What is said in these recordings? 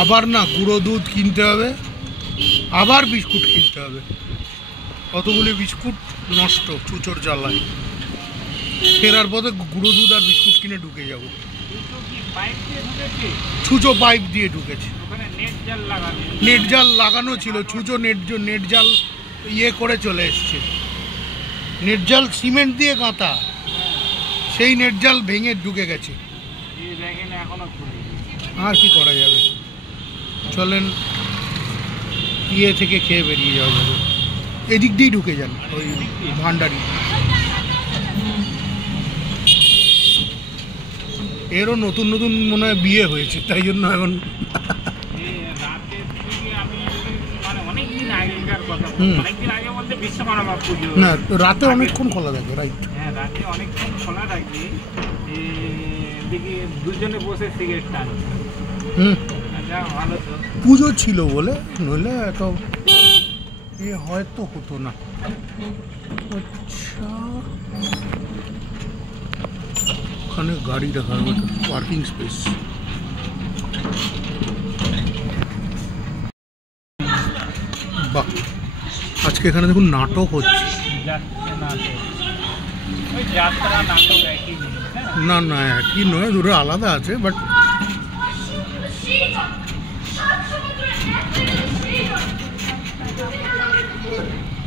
আবার না গুঁড়ো দুধ কিনতে হবে, আবার বিস্কুট কিনতে হবে। কতগুলি বিস্কুট নষ্ট চুচোর জ্বালায়। ফেরার পথে গুঁড়ো দুধ আর বিস্কুট কিনে ঢুকে যাব। ছুঁচো পাইপ দিয়ে ঢুকেছে। নেট জাল লাগানো ছিল, ছুঁচো নেট জাল ইয়ে করে চলে এসছে। নেট জাল সিমেন্ট দিয়ে গাঁথা, সেই নেট জাল ভেঙে ঢুকে গেছে। আর কি করা যাবে, চলেন ইয়ে থেকে খেয়ে বেরিয়ে যাওয়া যাবে। এদিক দিয়েই ঢুকে যান, ওই ভান্ডারি। এরও নতুন নতুন মনে হয় বিয়ে হয়েছে, তাই জন্য এখন না রাতে অনেকক্ষণ খোলা থাকে। রাইট, রাতে অনেকক্ষণ খোলা থাকে, দুজনে বসে সিগারেট টানছে। ভালো তো পুজো ছিল বলে, নইলে এত হয়তো হতো না। আচ্ছা, ওখানে গাড়ি রাখা হবে, পার্কিং স্পেস। বাহ, আজকে এখানে দেখুন নাটক হচ্ছে। না না একই নয়, দুটো আলাদা আছে, বাট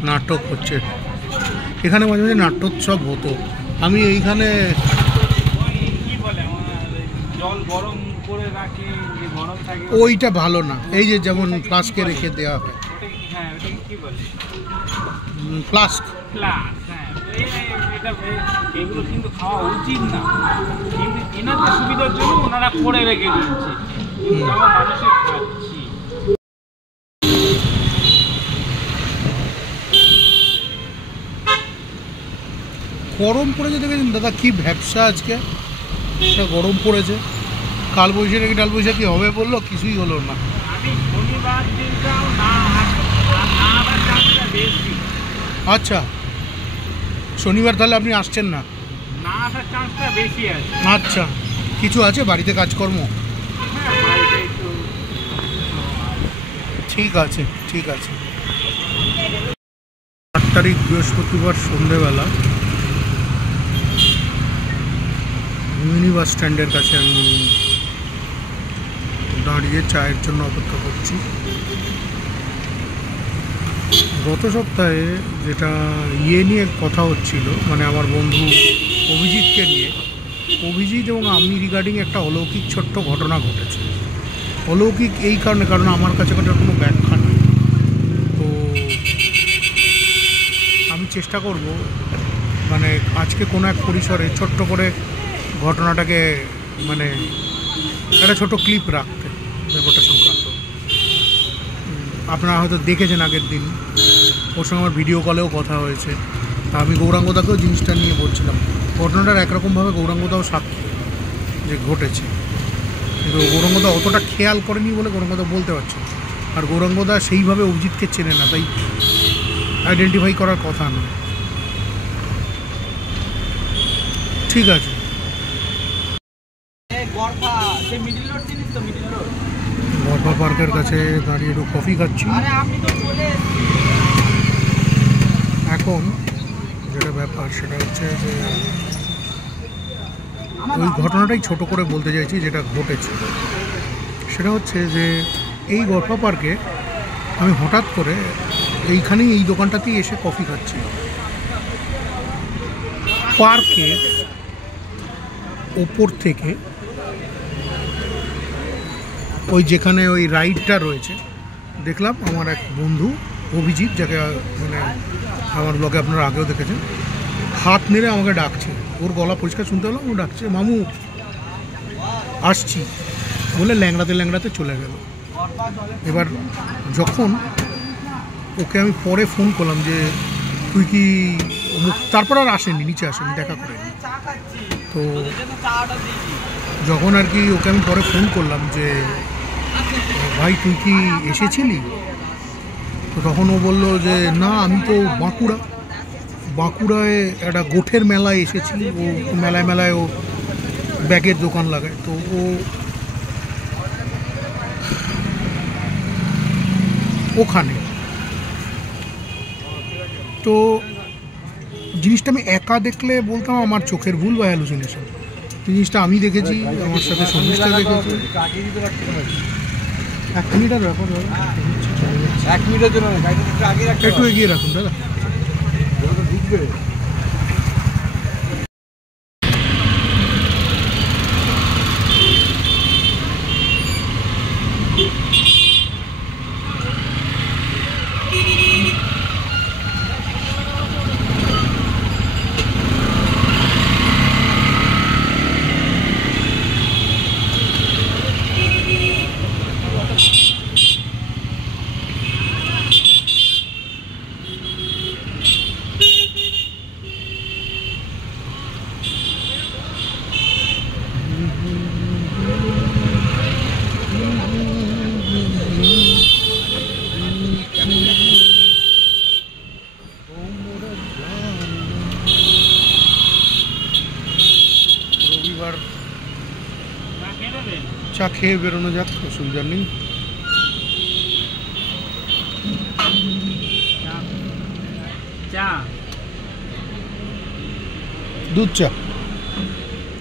নাটক হচ্ছে এখানে। মাঝে মাঝে নাট্যোৎসব হতো। আমি এইখানে ওইটা ভালো না, এই যে যেমন ফ্লাস্কে রেখে দেওয়া হয়, ফ্লাস্ক। এগুলো কিন্তু খাওয়া উচিত না, কিন্তু এনাদের সুবিধার জন্য ওনারা করে রেখে দিচ্ছে, মানুষের খাচ্ছি। গরম পড়েছে দেখেছেন দাদা, কি ভ্যাবসা আজকে গরম পড়েছে। কাল বৈশাখী টাল বৈশাখী হবে বললো, কিছুই হলো না। আমি শনিবার দিনটাও না আসার চান্সটা বেশি। আচ্ছা, শনিবার তাহলে আপনি আসছেন না? না আসার চান্সটা বেশি আছে। আচ্ছা, কিছু আছে বাড়িতে কাজকর্ম? হ্যাঁ, বাড়িতে একটু। ঠিক আছে, ঠিক আছে। 8 তারিখ বৃহস্পতিবার সন্ধেবেলা মিনি বাস স্ট্যান্ডের কাছে আমি দাঁড়িয়ে চায়ের জন্য অপেক্ষা করছি। গত সপ্তাহে যেটা ইয়ে নিয়ে কথা হচ্ছিল, মানে আমার বন্ধু অভিজিৎকে নিয়ে, অভিজিৎ এবং আমি রিগার্ডিং একটা অলৌকিক ছোট্ট ঘটনা ঘটেছে। অলৌকিক এই কারণে, কারণ আমার কাছে কোনো ব্যাখ্যা নেই। তো আমি চেষ্টা করব মানে আজকে কোনো এক পরিসরে ছোট্ট করে ঘটনাটাকে মানে একটা ছোট ক্লিপ রাখতে, ব্যাপারটা সংক্রান্ত। আপনারা হয়তো দেখেছেন আগের দিন, ওর সঙ্গে আমার ভিডিও কলেও কথা হয়েছে। আমি গৌরাঙ্গদাকেও জিনিসটা নিয়ে বলছিলাম। ঘটনাটার একরকমভাবে গৌরাঙ্গদাও সাক্ষী যে ঘটেছে, কিন্তু গৌরাঙ্গদা অতটা খেয়াল করেনি বলে গৌরাঙ্গদা বলতে পারছে। আর গৌরাঙ্গদা সেইভাবে অভিজিৎকে চেনে না, তাই আইডেন্টিফাই করার কথা নয়। ঠিক আছে, গর্ভা পার্কের কাছে দাঁড়িয়ে একটু কফি খাচ্ছি। এখন যেটা ব্যাপার সেটা হচ্ছে যে ওই ঘটনাটাই ছোট করে বলতে চাইছি যেটা ঘটেছে। সেটা হচ্ছে যে এই গর্ভা পার্কে আমি হঠাৎ করে এইখানেই এই দোকানটাতেই এসে কফি খাচ্ছি। পার্কের ওপর থেকে ওই যেখানে ওই রাইডটা রয়েছে, দেখলাম আমার এক বন্ধু অভিজিৎ, যাকে মানে আমার ব্লগে আপনারা আগেও দেখেছেন, হাত নেড়ে আমাকে ডাকছে। ওর গলা পরিষ্কার শুনতে পেলাম, ও ডাকছে মামু আসছি বলে ল্যাংড়াতে ল্যাংড়াতে চলে গেল। এবার যখন ওকে আমি পরে ফোন করলাম যে তুই কি অমুক, তারপর আর আসেনি, নিচে আসেনি, দেখা করেনি। তো যখন আর কি ওকে আমি পরে ফোন করলাম যে ভাই তুই কি এসেছিলি, তো তখন ও বললো যে না আমি তো বাঁকুড়ায় একটা গোঠের মেলায় এসেছি। ও মেলায় ও ব্যাগের দোকান লাগায়। তো ও ওখানে। তো জিনিসটা আমি একা দেখলে বলতাম আমার চোখের ভুল বা হ্যালুসিনেশন। জিনিসটা আমি দেখেছি, আমার সাথে সঙ্গীটা দেখেছি। 1 মিনিটের ব্যাপার, 1 মিনিটের জন্য একটু এগিয়ে রাখুন দাদা। ঢুকবে রবিবার চা খেয়ে বেরোনো যাক, অসুবিধা নেই। দুধ চা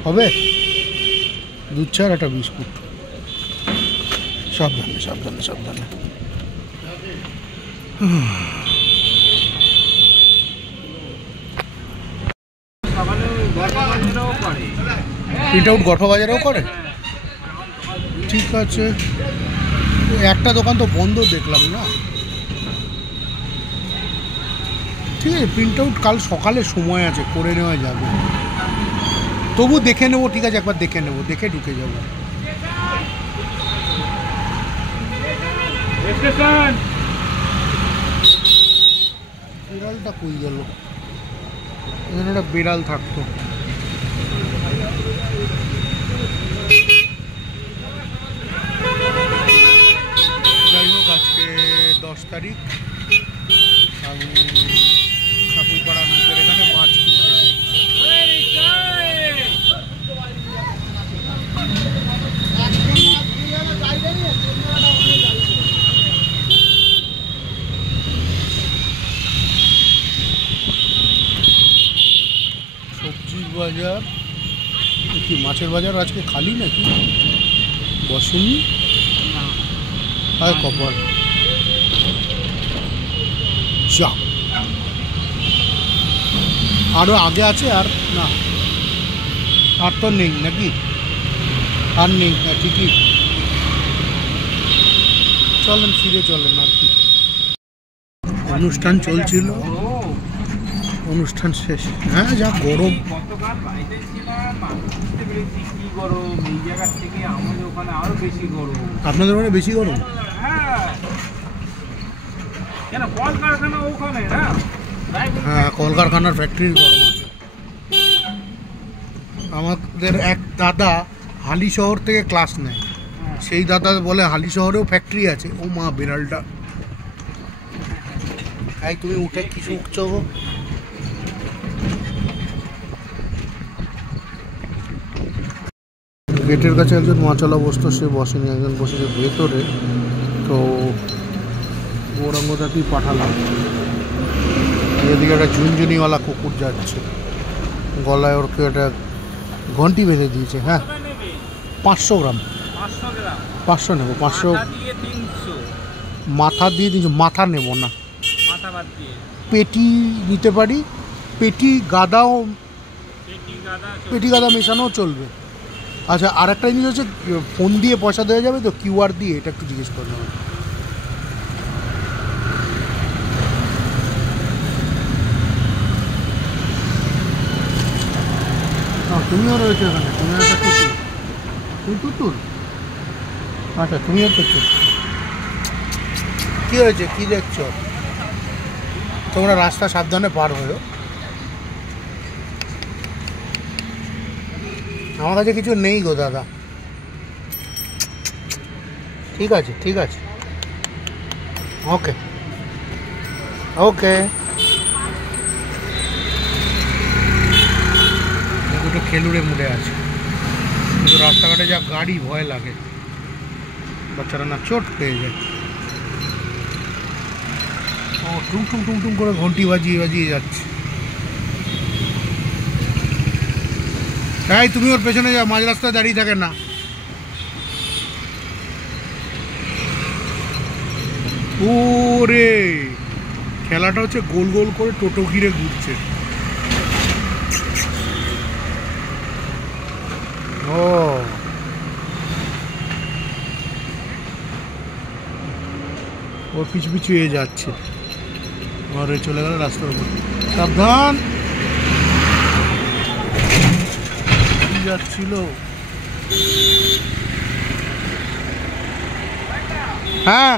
হবে, দুধ চা আর একটা বিস্কুট। সাবধানে সাবধানে সাবধানে। প্রিন্ট আউট গল্প বাজারেও করে, ঠিক আছে। একটা দোকান তো বন্ধ দেখলাম না, ঠিক আছে। প্রিন্ট আউট কাল সকালে সময় আছে, করে নেওয়া যাবে। তবু দেখে নেবো, ঠিক আছে, একবার দেখে নেবো, দেখে ঢুকে যাবো। বিড়ালটা কই গেল? এখানে একটা বিড়াল থাকতো। যাই হোক, আজকে 10 তারিখ। আমি ঠাকুরপাড়ার মুখের এখানে মাছ কিনতে সবজির বাজার কি, মাছের বাজার আজকে খালি নাকি বসেনি? আর কপাল যা, আরও আগে আছে আর না, আর তো নেই নাকি, আর নেই। হ্যাঁ ঠিকই, চলেন ফিরে চলেন আর কি। অনুষ্ঠান চলছিল, অনুষ্ঠান শেষ। হ্যাঁ যা গরম, গতকাল বাড়িতে ছিলাম, আমি বুঝতে পেরেছি কি গরম। এই জায়গার থেকে আমাদের ওখানে আরো বেশি গরম। আপনাদের ওখানে বেশি গরম? হ্যাঁ, কেন কলকারখানা ওখানে না? হ্যাঁ, কলকারখানার ফ্যাক্টরির গরম আছে। আমাদের এক দাদা হালি শহর থেকে ক্লাস নেয়, সেই দাদা বলে হালি শহরেও ফ্যাক্টরি আছে। ও মা, বিড়ালটা এই তুমি উঠে কি শুকছো গো? গেটের কাছে একজন মাছালা বসতো, সে বসেনি, একজন বসেছে ভেতরে। তো গৌরাঙ্গটাকেই পাঠালাম। এদিকে একটা ঝুনঝুনিওয়ালা কুকুর যাচ্ছে, গলায় ওর কেউ একটা ঘন্টি বেঁধে দিয়েছে। হ্যাঁ 500 গ্রাম, 500 নেবো, 500 মাথা দিয়ে দিয়েছে। মাথা নেব না, পেটি নিতে পারি, পেটি গাদাও, পেটি গাদা মেশানোও চলবে। আচ্ছা, আর একটা জিনিস হচ্ছে, ফোন দিয়ে পয়সা দেওয়া যাবে তো, কিউআর দিয়ে? এটা একটু জিজ্ঞেস করতে হবে। তুমিও রয়েছে এখানে, তুমি একটা কুকুর, তুমি কুকুর, আচ্ছা তুমিও কুকুর। কী হয়েছে, কী দেখছো? তোমরা রাস্তা সাবধানে পার হয়েও। আমার কাছে কিছু নেই গো দাদা। ঠিক আছে ঠিক আছে, ওকে ওকে। দুটো খেলুড়ে মুড়ে আছে, কিন্তু রাস্তাঘাটে যা গাড়ি, ভয় লাগে, বাচ্চারা না চোট পেয়ে যায়। ও টুং টুং টুং টুং করে ঘন্টি বাজিয়ে বাজিয়ে যাচ্ছে। তাই তুমি ওর পেছনে যাও, মাঝ রাস্তায় দাঁড়িয়ে থাকে না। ওরে খেলাটা হচ্ছে গোল গোল করে টোটো ঘিরে ঘুরছে। ও ওর পিছু পিছু এ যাচ্ছে, ঘরে চলে গেল রাস্তার উপর। সাবধান যাচ্ছিল। হ্যাঁ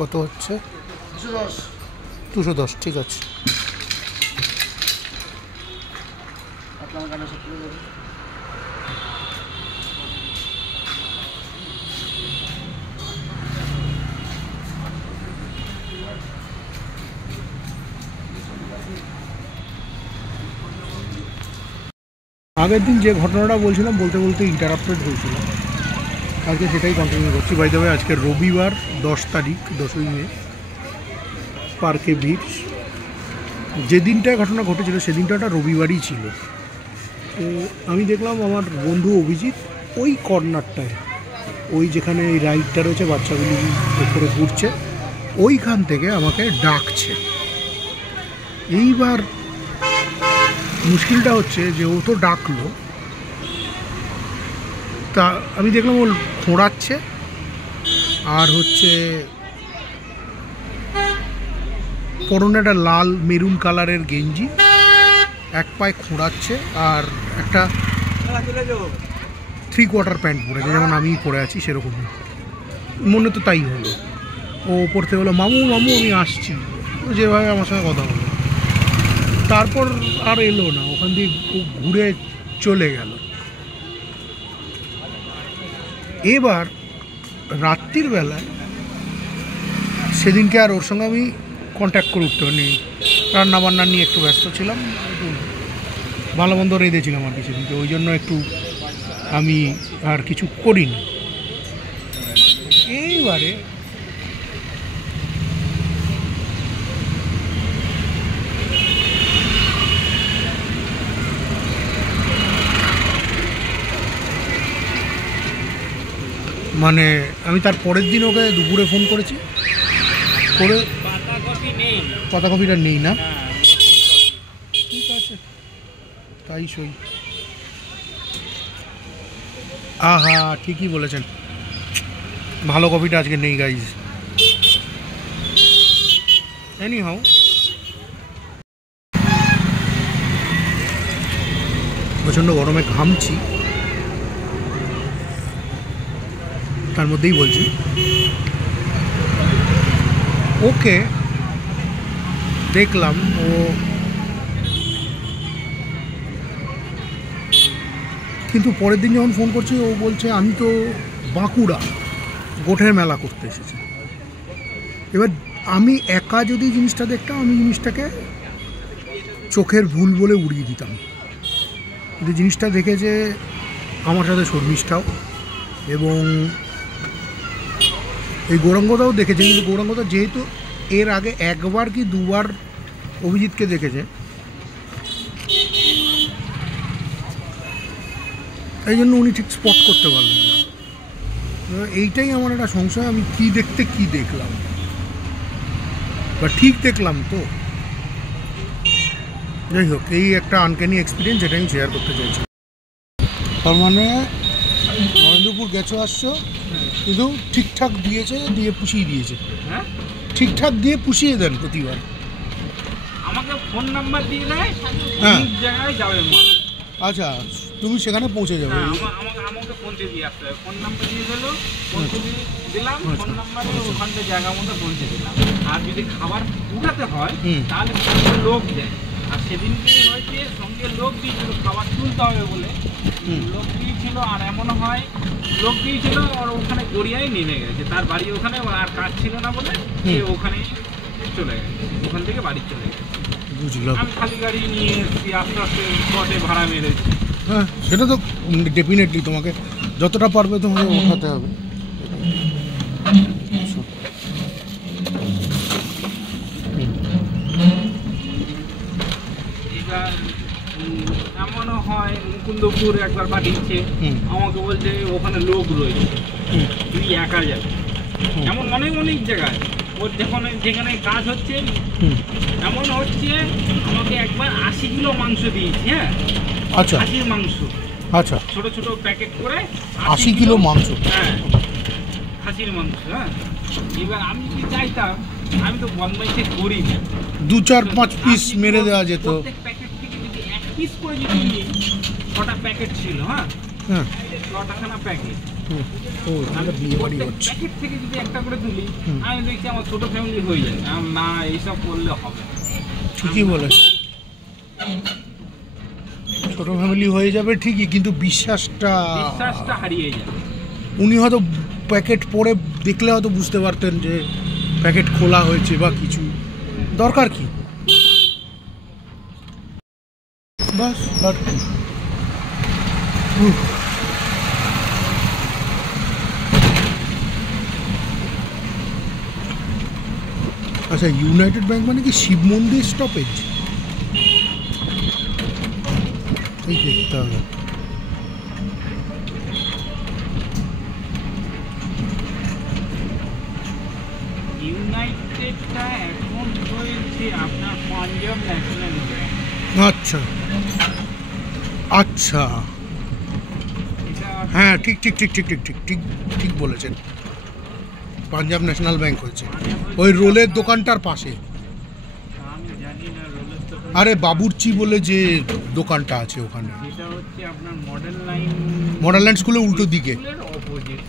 কত হচ্ছে? 210। ঠিক আছে। আগের দিন যে ঘটনাটা বলছিলাম বলতে বলতে ইন্টারাপ্টেড হয়েছিল, আজকে সেটাই কন্টিনিউ করছি। বাই দ্য ওয়ে আজকে রবিবার 10 তারিখ, 10ই মে। পার্কে ভিড়। যে দিনটায় ঘটনা ঘটেছিল সেদিনটা একটা রবিবারই ছিল। তো আমি দেখলাম আমার বন্ধু অভিজিৎ ওই কর্নারটায়, ওই যেখানে এই রাইডটা রয়েছে বাচ্চাগুলি উপরে ঘুরছে, ওইখান থেকে আমাকে ডাকছে। এইবার মুশকিলটা হচ্ছে যে ও তো ডাকলো, তা আমি দেখলাম ও খোঁড়াচ্ছে আর হচ্ছে পরনে একটা লাল মেরুন কালারের গেঞ্জি, এক পায়ে খোঁড়াচ্ছে আর একটা 3/4 প্যান্ট পরেছে, যেমন আমি পরে আছি সেরকম। মনে তো তাই হলো। ও ওপর থেকে হলো মামু মামু আমি আসছি, ও যেভাবে আমার সঙ্গে কথা বলে। তারপর আর এলো না, ওখান দিয়ে ঘুরে চলে গেল। এবার রাত্রির বেলায় সেদিনকে আর ওর সঙ্গে আমি কন্ট্যাক্ট করে উঠতে পারিনি, রান্নাবান্না নিয়ে একটু ব্যস্ত ছিলাম, একটু ভালো মন্দ রেঁধেছিলাম আর কি সেদিনকে, ওই জন্য একটু আমি আর কিছু করিনি। এইবারে মানে আমি তার পরের দিন ওকে দুপুরে ফোন করেছি, করে পাতাকপিটা নেই না, ঠিক আছে তাই সই। আহা ঠিকই বলেছেন, ভালো কপিটা আজকে নেই গাইজ। এনি হাউ প্রচণ্ড গরমে ঘামছি, তার মধ্যেই বলছি ওকে দেখলাম ও কিন্তু পরের দিন যখন ফোন করছি ও বলছে আমি তো বাঁকুড়া গোঠের মেলা করতে এসেছি। এবার আমি একা যদি জিনিসটা দেখতাম আমি জিনিসটাকে চোখের ভুল বলে উড়িয়ে দিতাম, কিন্তু জিনিসটা দেখেছে আমার সাথে শর্মিষ্ঠাও এবং এই গৌরাঙ্গদাও দেখেছে, কিন্তু গৌরাঙ্গদা যেহেতু এর আগে একবার কি দুবার অভিজিৎকে দেখেছে, এই জন্য উনি ঠিক স্পট করতে পারলেন না। এইটাই আমার একটা সংশয়, আমি কি দেখতে কি দেখলাম বা ঠিক দেখলাম তো। যাই হোক, এই একটা আনক্যানি এক্সপিরিয়েন্স, যেটা আমি শেয়ার করতে চাইছি। তার মানে নরেন্দ্রপুর গেছো আসছো, কিন্তু ঠিকঠাক দিয়েছে, দিয়ে পুষিয়ে দিয়েছে। হ্যাঁ ঠিকঠাক দিয়ে পুষিয়ে দেন প্রতিবার। আমাকে ফোন নাম্বার দিয়ে দেয়, হ্যাঁ জায়গায় যাবে মা। আচ্ছা তুমি সেখানে পৌঁছে যাবে। হ্যাঁ আমাকে পৌঁছে দিয়ে আসতে হবে, ফোন নাম্বার দিয়ে দিলো, পৌঁছে দিলাম, ফোন নাম্বারে ওখান থেকে জায়গা মতো পৌঁছে দিলাম। আর যদি খাবার উঠাতে হয় তাহলে লোক দেয়। আর সেদিন কি হয়েছে যে সঙ্গে লোক দিয়েছিল খাবার তুলতে হবে বলে, লোক দিয়েছিল। আর এমন হয় লোক দিয়েছিল আর ওখানে গড়িয়ায় নেমে গেছে, তার বাড়ি ওখানে, আর কাজ ছিল না বলে সে ওখানেই চলে গেছে, ওখান থেকে বাড়ি চলে গেছে। বুঝলাম। আমি খালি গাড়ি নিয়ে এসেছি, আস্তে আস্তে স্পটে ভাড়া মেরেছি। হ্যাঁ, সেটা তো ডেফিনেটলি তোমাকে যতটা পারবে তোমাকে ওঠাতে হবে। এবার এমনও হয় মুকুন্দপুর একবার পাঠিয়েছে, আমাকে বলছে ওখানে লোক রয়েছে, তুই একা যাবে। এমন অনেক অনেক জায়গায় ওর যেখানে কাজ হচ্ছে এমন হচ্ছে, আমাকে একবার 80 কিলো মাংস দিয়েছি। হ্যাঁ, আচ্ছা, খাসির মাংস, আচ্ছা, ছোট ছোট প্যাকেট করে 80 কিলো মাংস। হ্যাঁ, খাসির মাংস। হ্যাঁ, এবার আমি কি চাইতাম, আমি তো বদমাইশি করি না, 2-4-5 পিস মেরে দেওয়া যেত। প্রত্যেক প্যাকেট থেকে যদি 1 পিস করে যদি নিই, 6টা প্যাকেট ছিল। হ্যাঁ, হ্যাঁ, 6টাখানা প্যাকেট। ও তাহলে বিয়ে বাড়ি প্রত্যেক হচ্ছে। প্যাকেট থেকে যদি একটা করে তুলি, আমি দেখছি আমার ছোট ফ্যামিলি হয়ে যায়। না, এইসব করলে হবে না। ঠিকই বলেছে, ছোট ফ্যামিলি হয়ে যাবে ঠিকই, কিন্তু বিশ্বাসটা হারিয়ে যাবে। উনি হয়তো প্যাকেট পরে দেখলে হয়তো বুঝতে পারতেন যে প্যাকেট খোলা হয়েছে বা কিছু, দরকার কি, বাস আর কি। আচ্ছা, ইউনাইটেড ব্যাংক মানে কি শিব মন্দির স্টপেজ? এই দেখতে হবে। ইউনাইটেডটা এখন হয়েছে আপনার পাঞ্জাব ন্যাশনাল ব্যাংক। আচ্ছা আচ্ছা, এটা হ্যাঁ, ঠিক ঠিক ঠিক ঠিক ঠিক ঠিক ঠিক ঠিক বলেছেন, পাঞ্জাব ন্যাশনাল ব্যাংক হয়েছে ওই রোলের দোকানটার পাশে। আমি জানি না রোলের তো, আরে বাবুর্চি বলে যে দোকানটা আছে ওখানে, এটা হচ্ছে আপনার মডেল লাইন স্কুলের উল্টো দিকে। অপোজিট।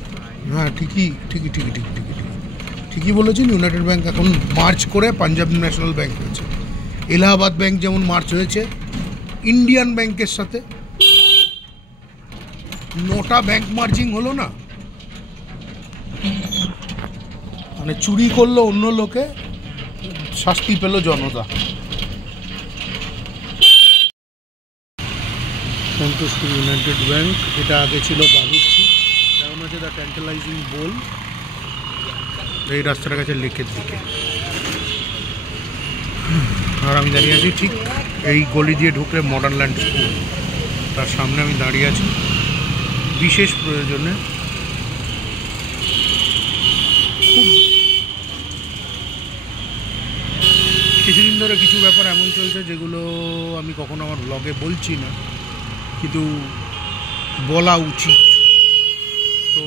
হ্যাঁ, ঠিকই ঠিকই ঠিকই ঠিকই ঠিকই ঠিকই বলেছেন। ইউনাইটেড ব্যাংক এখন মার্চ করে পাঞ্জাব ন্যাশনাল ব্যাংক হয়েছে। এলাহাবাদ ব্যাংক যেমন মার্চ হয়েছে ইন্ডিয়ান ব্যাংকের সাথে, 9টা ব্যাংক মার্জিং হলো না, মানে চুরি করলো অন্য লোকে, শাস্তি পেল জনতা। সন্তুষ্ট ইউনাইটেড ব্যাংক, এটা আগে ছিল বাবুর্চি, এখন হচ্ছে দ্য ট্যান্টালাইজিং বোল। এই রাস্তাটার কাছে লেকের দিকে, আর আমি দাঁড়িয়ে আছি ঠিক এই গলি দিয়ে ঢুকলে মডার্ন ল্যান্ড স্কুল, তার সামনে আমি দাঁড়িয়ে আছি বিশেষ প্রয়োজনে। খুব কিছুদিন ধরে কিছু ব্যাপার এমন চলছে যেগুলো আমি কখনো আমার ব্লগে বলছি না, কিন্তু বলা উচিত। তো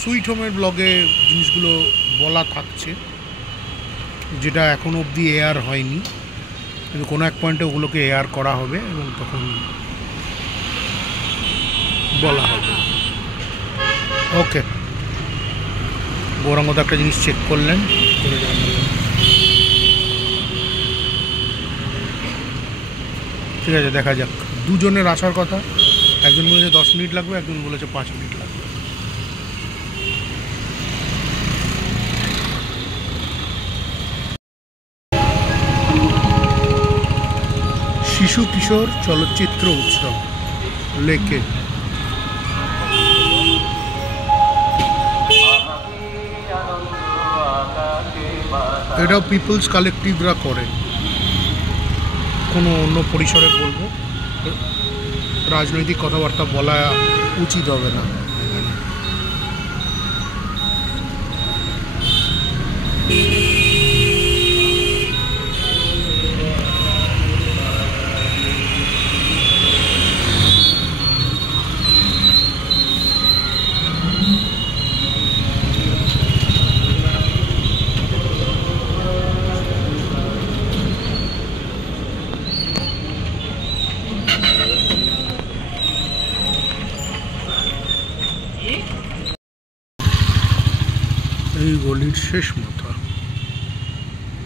সুইট হোমের ব্লগে জিনিসগুলো বলা থাকছে, যেটা এখনো অবধি এয়ার হয়নি, কিন্তু কোনো এক পয়েন্টে ওগুলোকে এয়ার করা হবে এবং তখন বলা হবে। ওকে, গৌরাঙ্গ তো একটা জিনিস চেক করলেন, করে জানালেন। ঠিক আছে, দেখা যাক। দুজনের আসার কথা, একজন বলেছে 10 মিনিট লাগবে, একজন বলেছে 5 মিনিট লাগবে। শিশু কিশোর চলচ্চিত্র উৎসব লেকে, এটাও পিপলস কালেকটিভরা করে, কোনো অন্য পরিসরে বলবো, রাজনৈতিক কথাবার্তা বলা উচিত হবে না এখানে। এই গলির শেষ মাথা,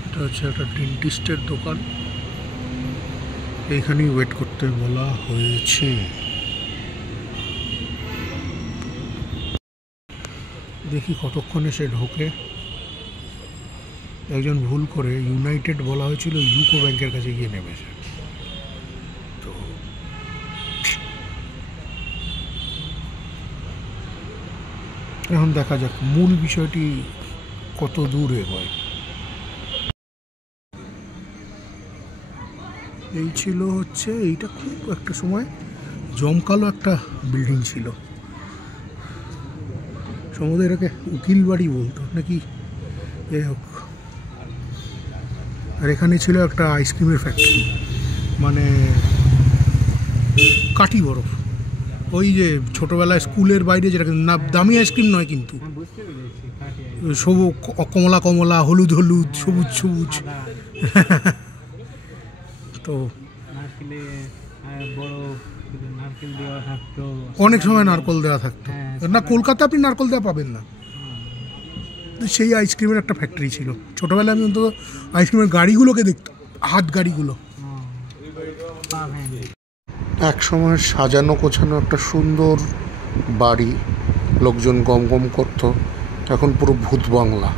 এটা হচ্ছে একটা ডেন্টিস্টের দোকান। এইখানেই ওয়েট করতে বলা হয়েছে। দেখি কতক্ষণে সে ঢোকে। একজন ভুল করে ইউনাইটেড বলা হয়েছিল, ইউকো ব্যাংকের কাছে গিয়ে নেমেছে। তো এখন দেখা যাক মূল বিষয়টি কত দূরে হয়। এই ছিল হচ্ছে, এইটা খুব একটা সময় জমকালো একটা বিল্ডিং ছিল, সম্ভবত এটাকে উকিল বাড়ি বলতো নাকি, যাই হোক। আর এখানে ছিল একটা আইসক্রিমের ফ্যাক্টরি, মানে কাঠি বরফ, ওই যে ছোটোবেলায় স্কুলের বাইরে যেটা, না দামি আইসক্রিম নয় কিন্তু, সবুজ কমলা কমলা, হলুদ হলুদ, সবুজ সবুজ। তো অনেক সময় নারকল দেওয়া থাকতো না, কলকাতা আপনি নারকল দেওয়া পাবেন না। সেই আইসক্রিমের একটা ফ্যাক্টরি ছিল ছোটোবেলায়। আমি অন্তত আইসক্রিমের গাড়িগুলোকে দেখতাম, হাত গাড়িগুলো। এক সময় সাজানো গোছানো একটা সুন্দর বাড়ি, লোকজন গম গম করতো, এখন পুরো ভূত বাংলা।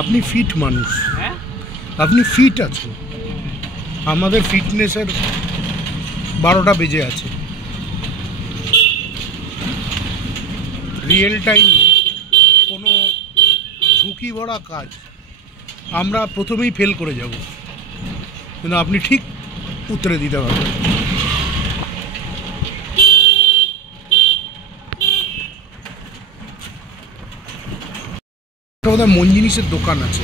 আপনি ফিট মানুষ, আপনি ফিট আছেন, আমাদের ফিটনেসের 12টা বেজে আছে। রিয়েল টাইমে কোনো ঝুঁকি ভরা কাজ আমরা প্রথমেই ফেল করে যাব, কিন্তু আপনি ঠিক উত্তরে দিতে পারবেন। বোধহয় মন জিনিসের দোকান আছে,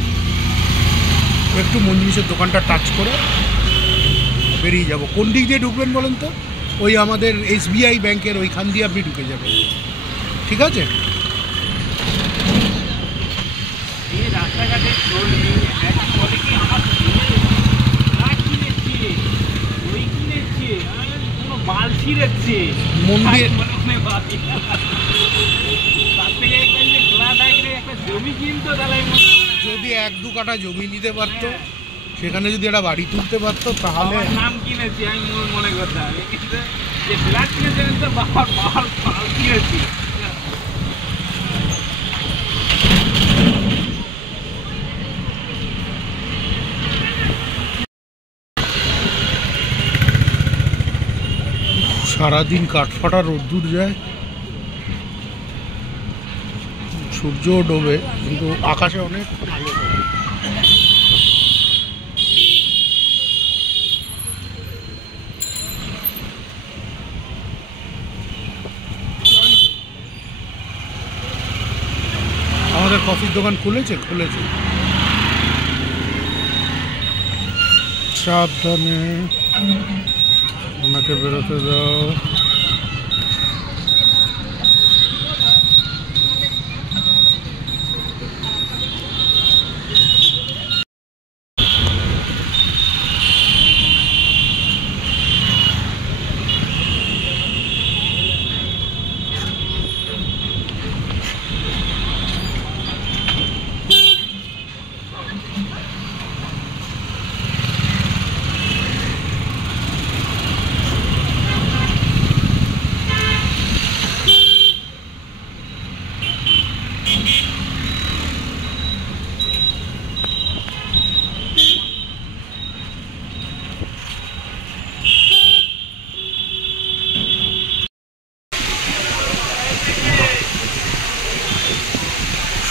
একটু মন জিনিসের দোকানটা টাচ করে বেরিয়ে যাব। কোন দিক দিয়ে ঢুকবেন বলেন তো? ওই আমাদের SBI ব্যাংকের ওইখান দিয়ে আপনি ঢুকে যাবেন, ঠিক আছে? মন্দির যদি 1-2 কাঠা জমি নিতে পারতো, সেখানে যদি একটা বাড়ি তুলতে পারতো, তাহলে নাম কিনেছি আমি মনে করতাম যে ফ্ল্যাট কিনেছেন তো বাবার মাল মাল কিনেছি। সারাদিন কাঠফাটা রোদ্দুর যায়, সূর্য ডোবে, কিন্তু আকাশে অনেক আলো করে। আমাদের কফির দোকান খুলেছে, সাবধানে ওনাকে বেরোতে দাও।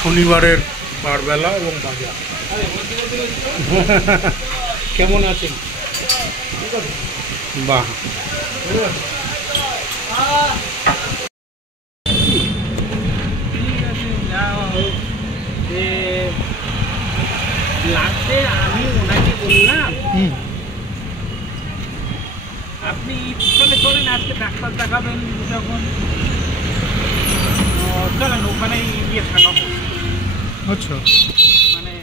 শনিবারের বারবেলা এবং বাজার। কেমন আছেন? বাহ, লাগছে। আমি ওনাকে বললাম আপনি চলে চলেন, আজকে ডাক্তার দেখাবেন যখন, চলেন ওখানে গিয়ে থাকাবো। আচ্ছা, মানে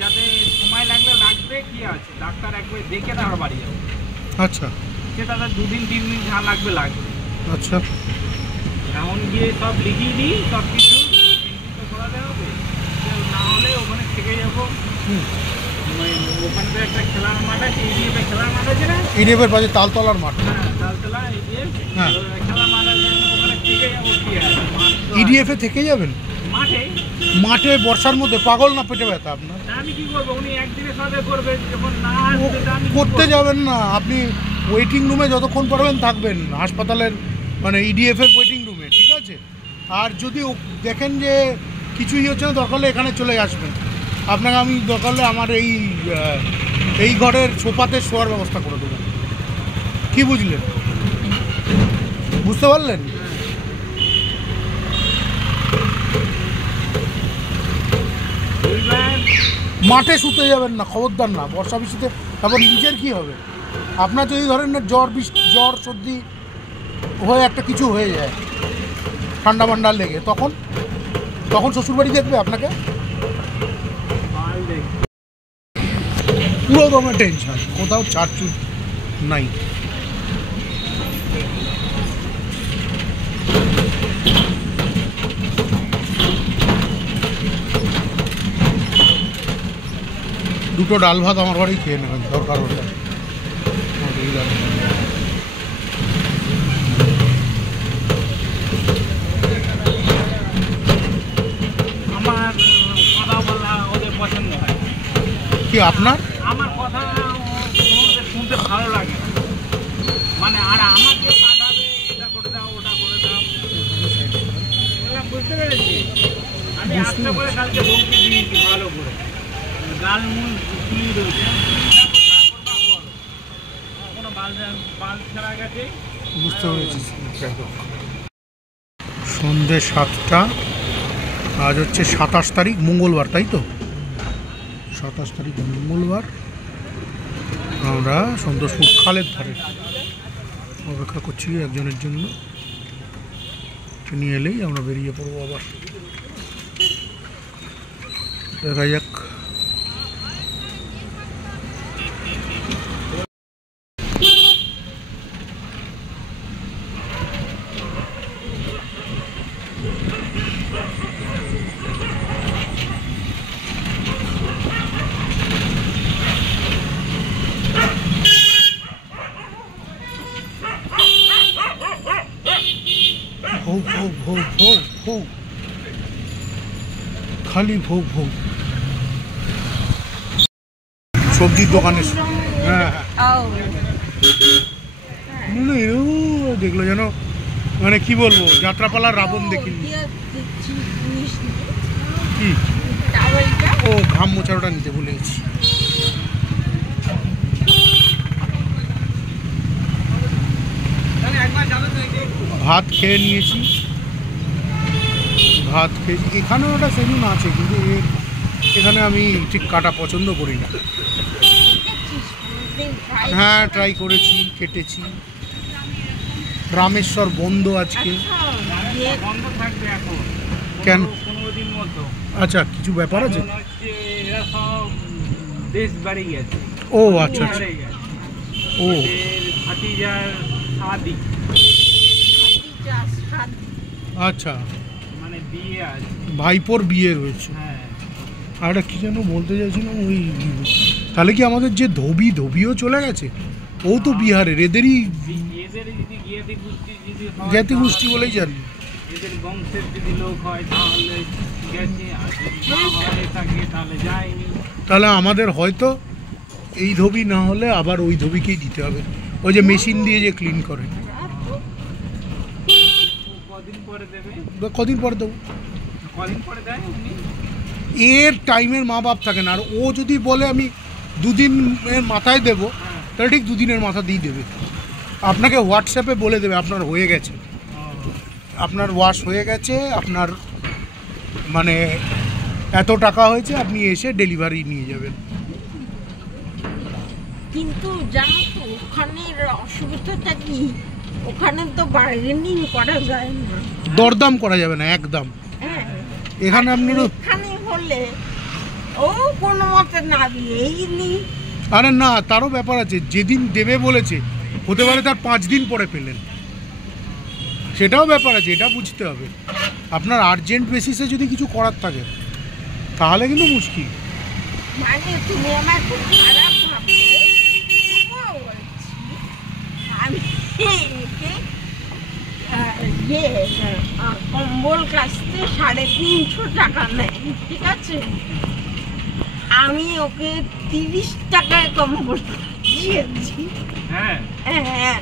যাতে সময় লাগবে কি আছে, ডাক্তার একবার দেখে তারপর বাড়ি যাবো। আচ্ছা, সে তাদের 2-3 দিন যা লাগবে। আচ্ছা, এখন গিয়ে সব লিখিয়ে দিই, সব কিছু করাতে হবে। হলে ওখানে থেকে যাবো। হুম। ওখানে তো একটা খেলার মাঠ আছে, ইডিএফে খেলার মাঠ আছে না? ইডিএফের পাশে তালতলার মাঠ। হ্যাঁ, তালতলা ইডিএফ হ্যাঁ। খেলার মাঠ আছে, ওখানে থেকে যাবো। কি আছে মাঠ তো আছে। ইডিএফে থেকে যাবেন মাঠে মাঠে বর্ষার মধ্যে? পাগল না পেটে ব্যথা আপনার? আমি কি করবো? উনি একদিনের সাথে করবে, যখন না ও, আসবে তা আমি কি করতে করবো? যাবেন না আপনি, ওয়েটিং রুমে যতক্ষণ পারবেন থাকবেন হাসপাতালের, মানে ইডিএফের ওয়েটিং রুমে, ঠিক আছে? আর যদি দেখেন যে কিছুই হচ্ছে না, দরকার হলে এখানে চলে আসবেন। আপনাকে আমি দরকার হলে আমার এই ঘরের সোফাতে শোয়ার ব্যবস্থা করে দেবো। কি বুঝলেন? বুঝতে পারলেন? এইবার মাঠে শুতে যাবেন না, খবরদার না, বর্ষা বৃষ্টিতে। তারপর নিজের কি হবে? আপনার যদি ধরেন না জ্বর সর্দি হয়ে একটা কিছু হয়ে যায়, ঠান্ডা মান্ডা লেগে, তখন শ্বশুরবাড়ি দেখবে আপনাকে? মাল দেখ। পুরো দমে টেনশন, কোথাও ছাড়ছুট নাই। দুটো ডাল ভাত আমার বাড়ি খেয়ে নেবেন দরকার হলে। আমার কথা বলা ওদের পছন্দ হয়। কি আপনার? আমার কথা ওদের শুনতে ভালো লাগে না। মানে আর আমাকে পাঠাবে, এটা করে দাও, ওটা করে দাও। বললাম, বুঝতে পেরেছি। আমি আস্তে করে কালকে বউকে দিয়েছি ভালো করে, গাল মুল তুলি রয়েছে। কোনো বাল ছাড়া গেছে। বুঝতে পেরেছি। সন্ধ্যে 7টা, আজ হচ্ছে 27 তারিখ, মঙ্গলবার, তাই তো? 27 তারিখ মঙ্গলবার। আমরা সন্তোষপুর খালের ধারে অপেক্ষা করছি একজনের জন্য। তিনি এলেই আমরা বেরিয়ে পড়বো আবার। দেখা যাক। ভৌ ভৌ ভৌ ভৌ ভৌ, খালি ভৌ ভৌ। সবজির দোকানে, হ্যাঁ হ্যাঁ, দেখলো যেন, মানে কি বলবো, যাত্রাপালার রাবণ দেখিনি। কি? ও, ঘাম মোছাড়াটা নিতে ভুলে গেছি। ভাত খেয়ে নিয়েছি, এখানেও একটা সেলুন আছে, কিন্তু এখানে আমি ঠিক কাটা পছন্দ করি না। হ্যাঁ, ট্রাই করেছি, কেটেছি। রামেশ্বর বন্ধ আজকে। বন্ধ থাকবে এখন। কেন? 15 দিন মতো। আচ্ছা, কিছু ব্যাপার আছে? কারণ হচ্ছে এরা সব দেশ বাড়ি গেছে। ও আচ্ছা আচ্ছা। ও, ভাতিজার শাদি, আচ্ছা, মানে বিয়ে আছে। ভাইপোর বিয়ে রয়েছে। হ্যাঁ, আর একটা কি যেন বলতে চাইছিলাম, ওই তাহলে কি আমাদের যে ধোবিও চলে গেছে? ও তো বিহারের, এদেরই এদের যদি জ্ঞাতি গোষ্ঠী যদি হয়, জ্ঞাতি গোষ্ঠী বলেই জানি। এদের বংশের যদি লোক হয় তাহলে গেছে, আর যদি না হয় থাকে তাহলে যায়নি। তাহলে আমাদের হয়তো এই ধোবি না হলে আবার ওই ধোবিকেই দিতে হবে, ওই যে মেশিন দিয়ে যে ক্লিন করে। কদিন পরে দেবে? কদিন পরে দেবো? কদিন পরে দেয় উনি? এর টাইমের মা বাপ থাকে না। আর ও যদি বলে আমি 2 দিনের মাথায় দেবো, তাহলে ঠিক 2 দিনের মাথা দিয়ে দেবে। আপনাকে হোয়াটসঅ্যাপে বলে দেবে আপনার হয়ে গেছে, আপনার ওয়াশ হয়ে গেছে, আপনার মানে এত টাকা হয়েছে, আপনি এসে ডেলিভারি নিয়ে যাবেন। কিন্তু জানো তো ওখানের অসুবিধাটা কি, ওখানে তো বার্গেনিং করা যায় না, দরদাম করা যাবে না একদম। হ্যাঁ, এখানে আপনি এখানে হলে ও কোনো মতে না দিয়েই নি। আরে না, তারও ব্যাপার আছে, যেদিন দেবে বলেছে হতে পারে তার 5 দিন পরে পেলেন, সেটাও ব্যাপার আছে, এটা বুঝতে হবে। আপনার আর্জেন্ট বেসিসে যদি কিছু করার থাকে তাহলে কিন্তু মুশকিল। মানে তুমি আমার খুব খারাপ ভাববে, তবুও বলছি আমি একে কম্বল কাচতে 350 টাকা নেয়, ঠিক আছে? আমি ওকে 30 টাকায় কম্বল দিয়েছি। হ্যাঁ হ্যাঁ,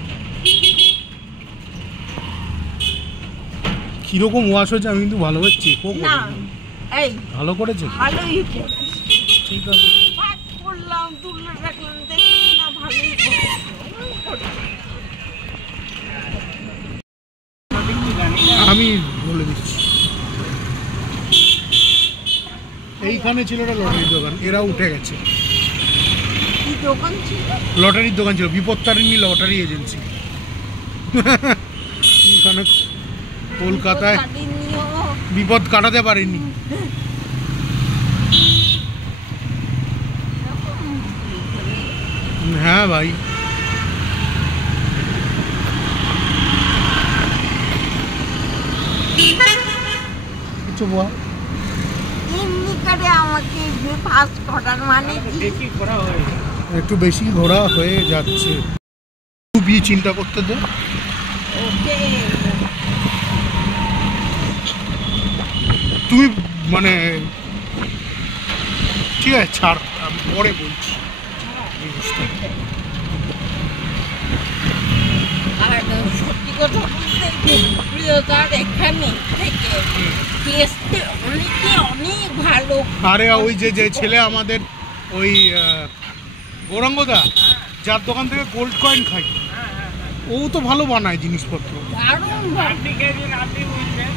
কিরকম ওয়াশ হয়েছে আমি কিন্তু ভালোভাবে চেকও না করি। এই ভালো করেছে, ভালোই করেছে। ঠিক আছে। পাক করলাম, তুলে রাখলাম, দেখি না ভালোই করেছে। কিছু জানি না। আমি বলে দিচ্ছি, এইখানে ছিল একটা লটারির দোকান, এরা উঠে গেছে। কি দোকান ছিল? লটারির দোকান ছিল, বিপত্তারিণী লটারি এজেন্সি। এখানে কলকাতায় বিপদ কাটাতে পারেনি। হ্যাঁ ভাই, কিছু বল। এমনি করে আমাকে পাস করার মানে কি? বেশি করা হয়। একটু বেশি ঘোরা হয়ে যাচ্ছে, খুবই চিন্তা করতে দে। ওকে, তুমি মানে ঠিক আছে, ছাড়, আমি পরে বলছি জিনিসটা। আর সত্যি কথা বলতে প্রিয়তার এখানে থেকে টেস্টে অনেক ভালো। আরে ওই যে যে ছেলে আমাদের ওই গৌরাঙ্গদা, যার দোকান থেকে গোল্ড কয়েন খাই, ও তো ভালো বানায় জিনিসপত্র। দারুণ আপনি খেয়েছেন, আপনি বুঝবেন।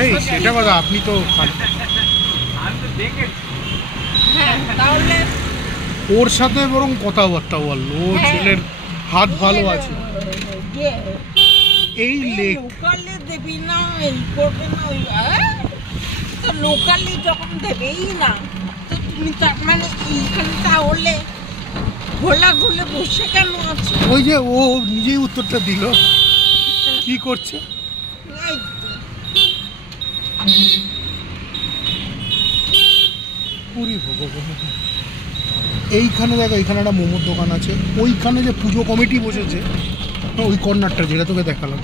এই সেটা কথা, আপনি তো খান। আমি তো দেখেছি। হ্যাঁ, তাহলে ওর সাথে বরং কথাবার্তা বল, ও ছেলের হাত ভালো আছে। এই লেক লোকালে দেবি না, এই করবে না, ওই তো লোকালি যখন দেবেই না, তো তুমি তার মানে এইখানে তাহলে ঘোলা ঘুলে বসে কেন আছো? ওই যে ও নিজেই উত্তরটা দিল, কি করছে। এই পুরি ভগবান, এইখানে দেখো, এইখানে একটা মোমোর দোকান আছে, ওইখানে যে পুজো কমিটি বসেছে, ওই কর্নারটা যেটা তোকে দেখালাম।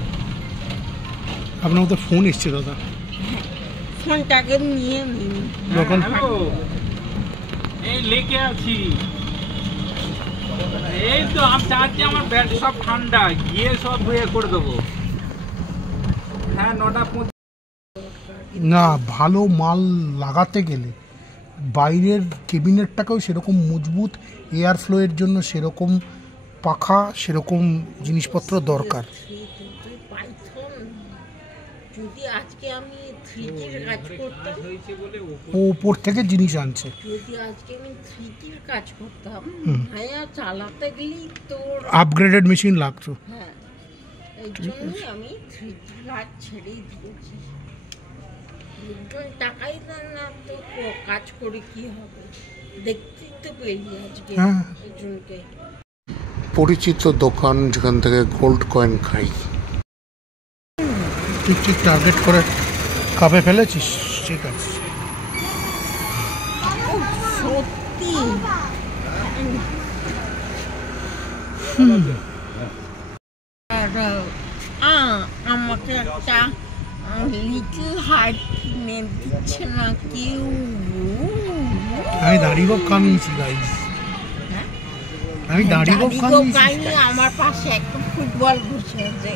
আপনার মতো ফোন এসছে দাদা, ফোনটাকে নিয়ে নিন। লোকাল হ্যালো, এই লেকে আছি। এই তো আমি চাচ্ছি আমার ব্যাট সব ঠান্ডা, গিয়ে সব ইয়ে করে দেবো। হ্যাঁ, 9:25। না, ভালো মাল লাগাতে গেলে বাইরের কেবিনেটটাকেও সেরকম মজবুত, এয়ার ফ্লোয়ের জন্য সেরকম পাখা, সেরকম জিনিসপত্র দরকার। পাইথন যদি আজকে আমি 3Dর কাজ করতাম, হয়েছে বলে ও উপর থেকে জিনিস আনছে। যদি আজকে আমি 3Dর কাজ করতাম, ভাইয়া চালাতে গেলেই তোর আপগ্রেডেড মেশিন লাগতো। হ্যাঁ, এই জন্যই আমি 3D কাজ ছেড়েই দিয়েছি। লোকজন টাকাই দেন না, তো কাজ করে কি হবে? দেখতেই তো পেরি আজকে হ্যাঁ। একজনকে। পরিচিত দোকান যেখান থেকে গোল্ড কয়েন খাই। ঠিক ঠিক টার্গেট করে কাপে ফেলেছিস, ঠিক আছে। সত্যি আর আমাকে একটা লিটল হার্ট কিনে দিচ্ছে না কেউ। আমি দাড়িগোপ কামিয়েছি গাইস, আমি দাড়িগোপ কামিয়েছি। আমার পাশে একটা ফুটবল বসে আছে।